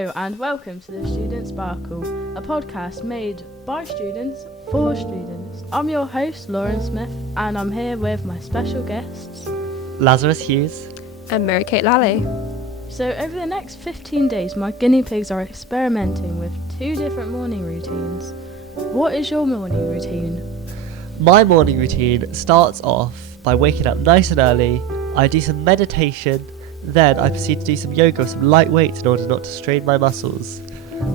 Hello and welcome to the Student Sparkle, a podcast made by students for students. I'm your host, Lauren Smith, and I'm here with my special guests, Lazarus Hughes and Mary Kate Lally. So over the next 15 days, my guinea pigs are experimenting with 2 different morning routines. What is your morning routine? My morning routine starts off by waking up nice and early. I do some meditation, then I proceed to do some yoga, some light weights in order not to strain my muscles.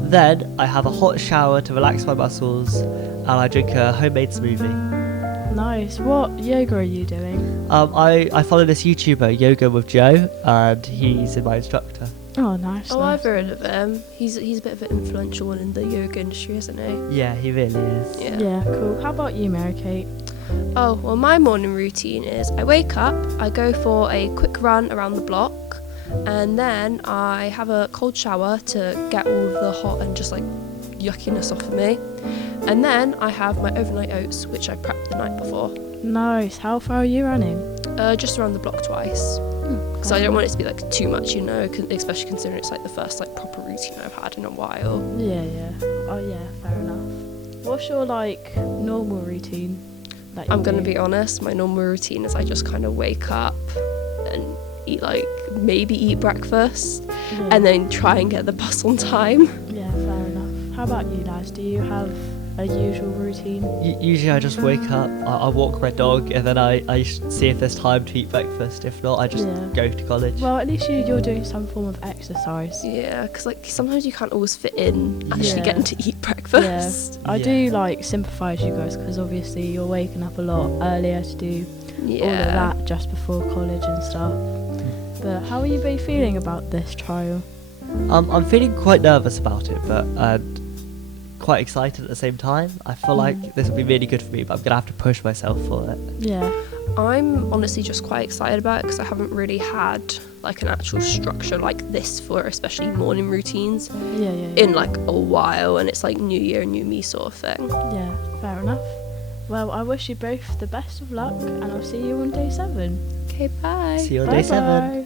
Then I have a hot shower to relax my muscles, and I drink a homemade smoothie. Nice. What yoga are you doing? I follow this YouTuber, Yoga with Joe, and he's my instructor. Oh, nice. Oh, nice. I've heard of him. He's a bit of an influential one in the yoga industry, isn't he? Yeah, he really is. Yeah, cool. How about you, Mary Kate? Oh, well, my morning routine is I wake up, I go for a quick run around the block, and then I have a cold shower to get all of the hot and just like yuckiness off of me. And then I have my overnight oats, which I prepped the night before. Nice. How far are you running? Just around the block twice. Because I don't want it to be like too much, you know, especially considering it's like the first like proper routine I've had in a while. Yeah. Oh, yeah, fair enough. What's your, normal routine? I'm going to be honest, my normal routine is I just kind of wake up and maybe eat breakfast and then try and get the bus on time. Yeah, fair enough. How about you, Laz? Do you have a usual routine? Usually I just wake up, I walk my dog, and then I see if there's time to eat breakfast. If not, I just go to college. Well, at least you're doing some form of exercise. Yeah, because sometimes you can't always fit in actually getting to eat breakfast. Yeah. I do sympathise you guys, because obviously you're waking up a lot earlier to do all of that just before college and stuff. But how are you both feeling about this trial? I'm feeling quite nervous about it, but quite excited at the same time. I feel like this will be really good for me, but I'm gonna have to push myself for it. Yeah. I'm honestly just quite excited about it because I haven't really had an actual structure like this for especially morning routines in a while, and it's like new year, new me sort of thing. Yeah, fair enough. Well, I wish you both the best of luck, and I'll see you on day 7. Okay, bye. See you on Bye day 7. bye.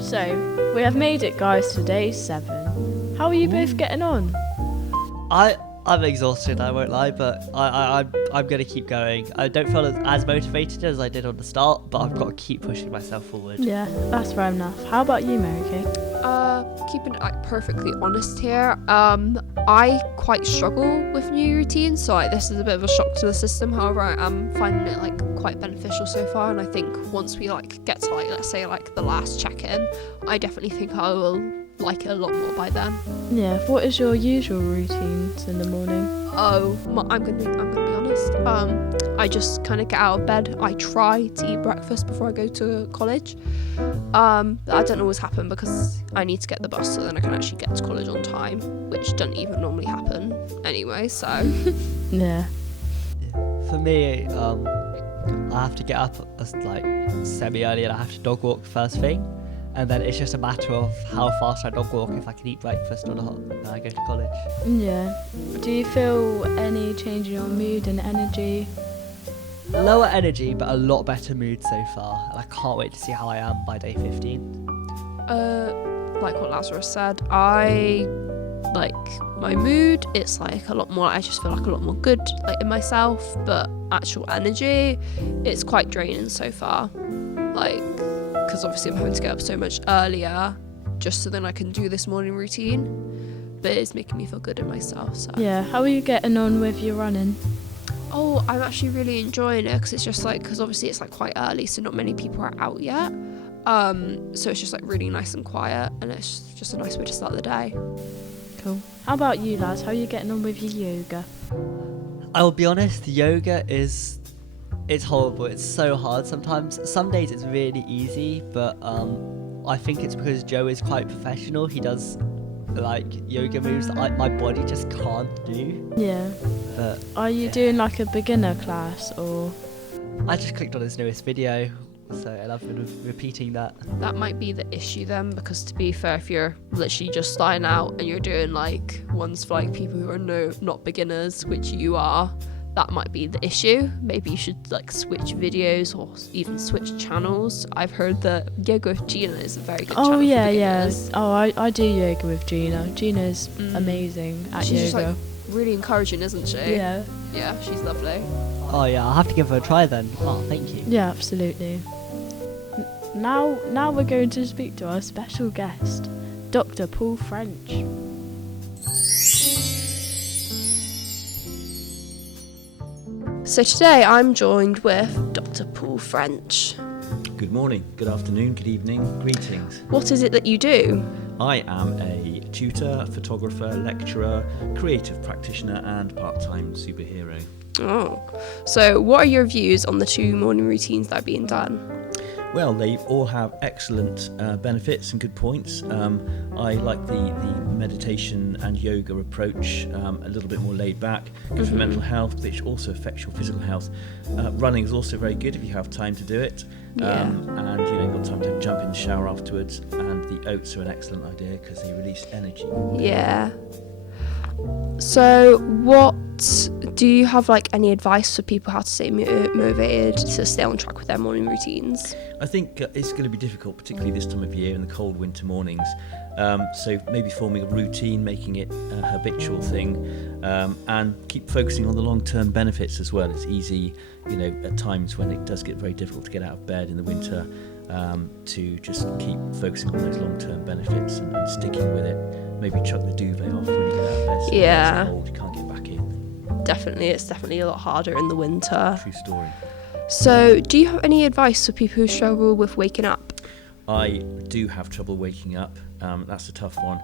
So, we have made it, guys, to day 7. How are you both getting on? I'm exhausted, I won't lie, but I'm gonna keep going. I don't feel as motivated as I did on the start, but I've got to keep pushing myself forward. Yeah, that's fair enough. How about you, Mary Kate? Keeping it perfectly honest here, I quite struggle with new routines, so this is a bit of a shock to the system. However, I am finding it quite beneficial so far, and I think once we get to let's say the last check-in, I definitely think I will like it a lot more by then. Yeah, what is your usual routines in the morning? I'm gonna be honest. I just kind of get out of bed. I try to eat breakfast before I go to college. That doesn't always happen because I need to get the bus so then I can actually get to college on time, which doesn't even normally happen anyway. So Yeah. For me, I have to get up semi-early, and I have to dog walk first thing. And then it's just a matter of how fast I dog walk, if I can eat breakfast or not, and then I go to college. Yeah. Do you feel any change in your mood and energy? Lower energy, but a lot better mood so far, and I can't wait to see how I am by day 15. Like what Lazarus said, I my mood, it's a lot more, I just feel a lot more good in myself, but actual energy, it's quite draining so far. Because obviously I'm having to get up so much earlier just so then I can do this morning routine, but it's making me feel good in myself. So Yeah, how are you getting on with your running? Oh, I'm actually really enjoying it because it's just because obviously it's quite early, so not many people are out yet. So it's just really nice and quiet, and it's just a nice way to start the day. Cool. How about you, Laz? How are you getting on with your yoga? I will be honest, yoga is It's horrible. It's so hard sometimes. Some days it's really easy, but I think it's because Joe is quite professional. He does like yoga moves that my body just can't do. Yeah. But Are you doing like a beginner class or? I just clicked on his newest video, and I've been repeating that. That might be the issue then, because to be fair, if you're literally just starting out and you're doing like ones for like people who are not beginners, which you are, that might be the issue. Maybe you should like switch videos or even switch channels. I've heard that Yoga with Gina is a very good channel Oh for yeah, beginners. yeah. Oh, I do yoga with Gina. Gina's amazing at She's just, yoga. like, really encouraging, isn't she? Yeah. Yeah, she's lovely. Oh yeah, I'll have to give her a try then. Oh, thank you. Yeah, absolutely. Now we're going to speak to our special guest, Dr. Paul French. So today I'm joined with Dr. Paul French. Good morning, good afternoon, good evening, greetings. What is it that you do? I am a tutor, photographer, lecturer, creative practitioner and part-time superhero. Oh, so what are your views on the 2 morning routines that are being done? Well, they all have excellent benefits and good points. I like the meditation and yoga approach, a little bit more laid back, good for mental health, which also affects your physical health. Running is also very good if you have time to do it. Yeah. And you've got time to jump in the shower afterwards. And the oats are an excellent idea because they release energy. Yeah. So what do you have like any advice for people how to stay motivated to stay on track with their morning routines? I think it's going to be difficult, particularly this time of year in the cold winter mornings. So maybe forming a routine, making it a habitual thing, and keep focusing on the long-term benefits as well. It's easy, at times when it does get very difficult to get out of bed in the winter, to just keep focusing on those long-term benefits and sticking with it. Maybe chuck the duvet off when you get out of bed. So Yeah. it's cold, you can't get back in. Definitely, it's definitely a lot harder in the winter. True story. So do you have any advice for people who struggle with waking up? I do have trouble waking up. That's a tough one.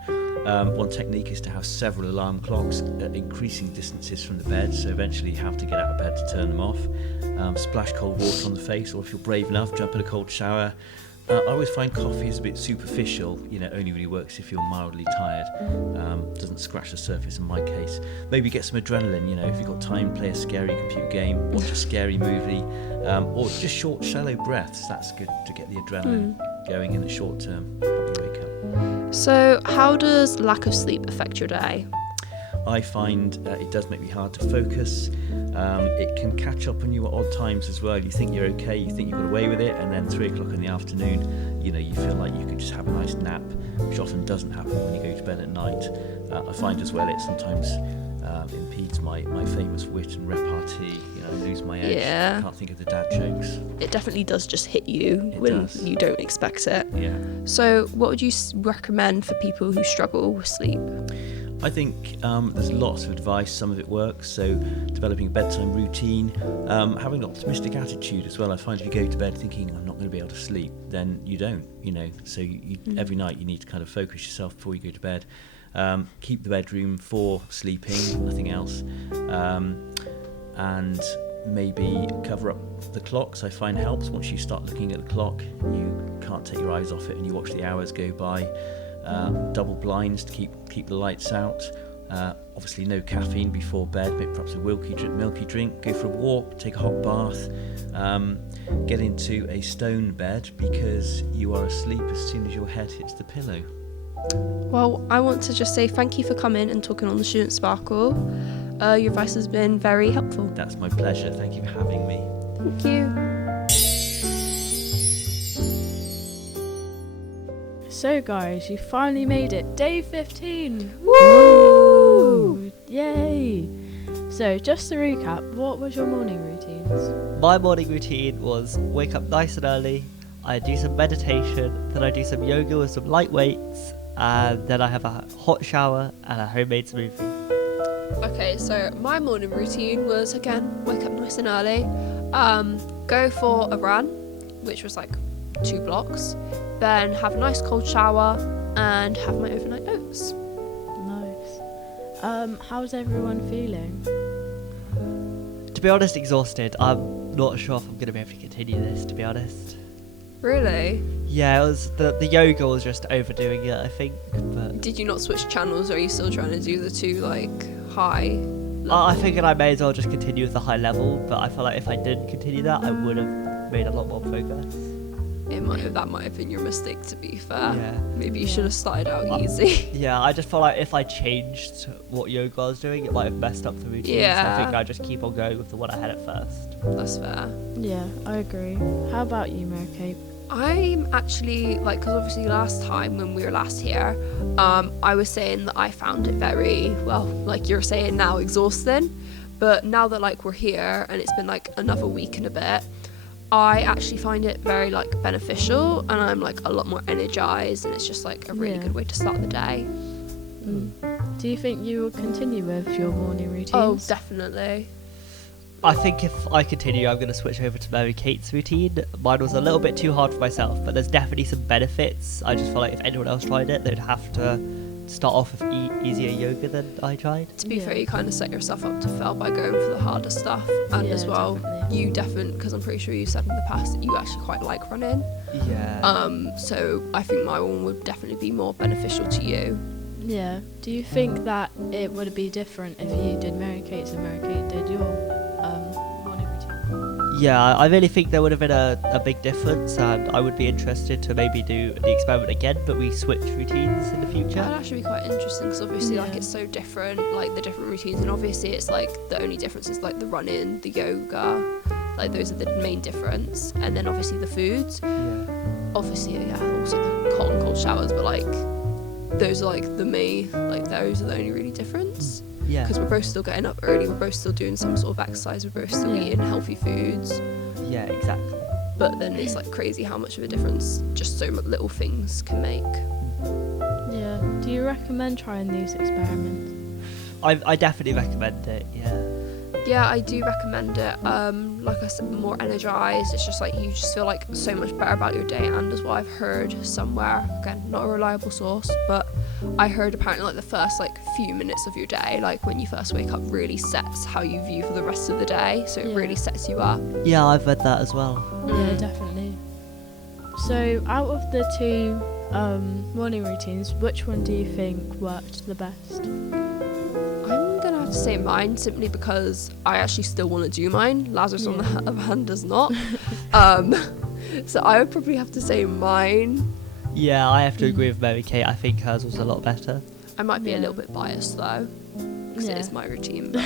One technique is to have several alarm clocks at increasing distances from the bed, so eventually you have to get out of bed to turn them off. Splash cold water on the face, or if you're brave enough, jump in a cold shower. I always find coffee is a bit superficial, only really works if you're mildly tired. Doesn't scratch the surface in my case. Maybe get some adrenaline, if you've got time, play a scary computer game, watch a scary movie, or just short, shallow breaths. That's good to get the adrenaline going in the short term, help you wake up. So how does lack of sleep affect your day? I find it does make me hard to focus. It can catch up on you at odd times as well. You think you're okay, you think you've got away with it, and then 3 o'clock in the afternoon, you feel like you could just have a nice nap, which often doesn't happen when you go to bed at night. I find as well it sometimes impedes my famous wit and repartee. I lose my edge. Yeah. I can't think of the dad jokes. It definitely does just hit you It when does. you don't expect it. Yeah. So what would you recommend for people who struggle with sleep? I think there's lots of advice, some of it works, so developing a bedtime routine, having an optimistic attitude as well. I find if you go to bed thinking I'm not going to be able to sleep, then you don't, so every night you need to kind of focus yourself before you go to bed. Keep the bedroom for sleeping, nothing else, and maybe cover up the clocks. I find helps. Once you start looking at the clock, you can't take your eyes off it and you watch the hours go by. Double blinds to keep the lights out. Obviously no caffeine before bed, maybe perhaps a milky drink. Go for a walk, take a hot bath. Get into a stone bed because you are asleep as soon as your head hits the pillow. Well, I want to just say thank you for coming and talking on the Student Sparkle. Your advice has been very helpful. That's my pleasure. Thank you for having me. Thank you. So guys, you finally made it. Day 15. Woo! Yay! So just to recap, what was your morning routines? My morning routine was wake up nice and early, I do some meditation, then I do some yoga with some light weights, and then I have a hot shower and a homemade smoothie. Okay, so my morning routine was again wake up nice and early, go for a run, which was like 2 blocks, then have a nice cold shower and have my overnight oats. Nice. How's everyone feeling? To be honest, exhausted. I'm not sure if I'm going to be able to continue this, to be honest. Really? Yeah, it was the yoga was just overdoing it, I think. But Did you not switch channels, or are you still trying to do the two like high? I figured I may as well just continue with the high level. But I feel like if I didn't continue that, I would have made a lot more progress. That might have been your mistake, to be fair. Yeah. Maybe you should have started out easy. Yeah, I just felt like if I changed what yoga I was doing, it might have messed up the routine. So I Yeah. think I'd just keep on going with the one I had at first. That's fair. Yeah, I agree. How about you, Mary Kate? I'm actually like, because obviously last time when we were last here, I was saying that I found it very, well, like you're saying now, exhausting. But now that like we're here and it's been like another week and a bit, I actually find it very like beneficial, and I'm like a lot more energized, and it's just like a really Yeah. good way to start the day. Do you think you will continue with your morning routines? Oh, definitely. I think if I continue, I'm going to switch over to Mary Kate's routine. Mine was a little bit too hard for myself, but there's definitely some benefits. I just feel like if anyone else tried it, they'd have to start off with easier yoga than I tried. To be Yeah. fair, you kind of set yourself up to fail by going for the harder stuff, and Yeah, as well, definitely. you definitely, because I'm pretty sure you said in the past that you actually quite like running. Yeah. So I think my one would definitely be more beneficial to you. Yeah. Do you think that it would be different if you did Mary Kate's and Mary Kate did your morning routine? Yeah, I really think there would have been a big difference, and I would be interested to maybe do the experiment again, but we switch routines in the That would future. actually be quite interesting, because obviously like Yeah. it's so different, like the different routines, and obviously it's like the only difference is like the running, the yoga, like those are the main difference, and then obviously the foods. Yeah. Obviously, yeah, also the hot and cold showers, but like those are like those are the only really difference. Yeah. Because we're both still getting up early, we're both still doing some sort of exercise, we're both still Yeah. eating healthy foods, Yeah, exactly. but then it's like crazy how much of a difference just so much little things can make. Yeah. Do you recommend trying these experiments? I definitely recommend it, yeah. Yeah, I do recommend it. Like I said, more energized. It's just like you just feel like so much better about your day. And as well, I've heard somewhere, again, not a reliable source, but I heard apparently like the first like few minutes of your day, like when you first wake up, really sets how you view for the rest of the day. So it Yeah. really sets you up. Yeah, I've read that as well. Yeah, definitely. So, out of the two morning routines, which one do you think worked the best? I'm gonna have to say mine simply because I actually still want to do mine. Lazarus on the other hand does not. So I would probably have to say mine. Yeah, I have to agree with Mary Kate. I think hers was a lot better. I might be a Yeah. little bit biased though, because Yeah. it is my routine. But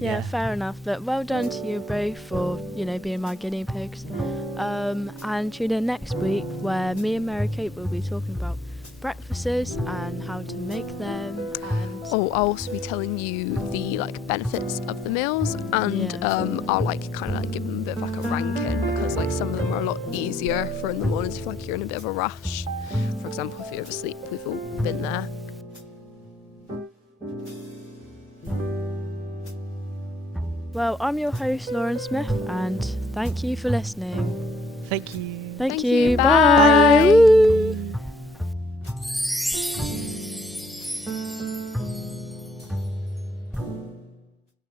Yeah, fair enough. But well done to you both for, being my guinea pigs. And tune in next week where me and Mary Kate will be talking about breakfasts and how to make them, and I'll also be telling you the like benefits of the meals, and Yeah. I'll like kind of like give them a bit of like a ranking, because like some of them are a lot easier for in the mornings if like you're in a bit of a rush. For example, if you're asleep, we've all been there. well, I'm your host Lauren Smith, and thank you for listening. Thank you. Thank Thank you. you, Bye. bye.